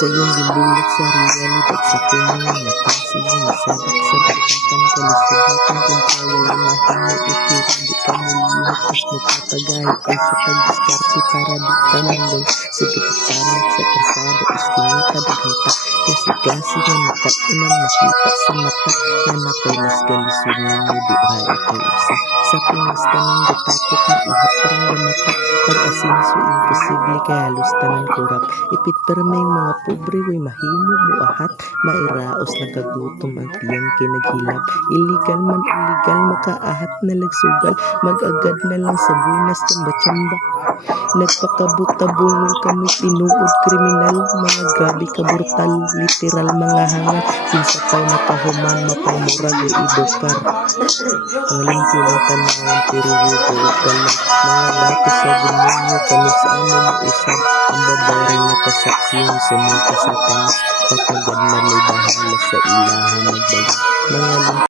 Sa iyong gibulat sa realidad sa kumang mata silang nasabak sa batakan kalisubutan kung wala mahimo itira di ka mulihot tas mapapagahit ay sa pagdiskarte para di ka mandong sa gitatanag sa kasada iskinita daghanta kasi klase nga nakatunan makita sa mata nga napay mas galisod ninyo di ra ikay usa sa Pinas tanang gatapok na ihaprang gamata pag-asinso imposible kay halos tanan kurap ipit permay mga pobre way mahimo buahat mairaos na kagutom ang tiyang kinaghilab illegal man illegal makaahat na lagsugal mag-agad na lang sa buinas tsamba-tsamba nagpakabutabungol kami tinuod kriminal mga grabe ka brutal literal mga hanga kinsa pay nakahumang mapamurag o idokar ngalan po ng tanawan pero wugo o galang mga bata sa demonyo kami sa amo mausap ang babae nakasaksiyon sa mga kasatanas papagad na may bahala sa ilahan nagbaga mga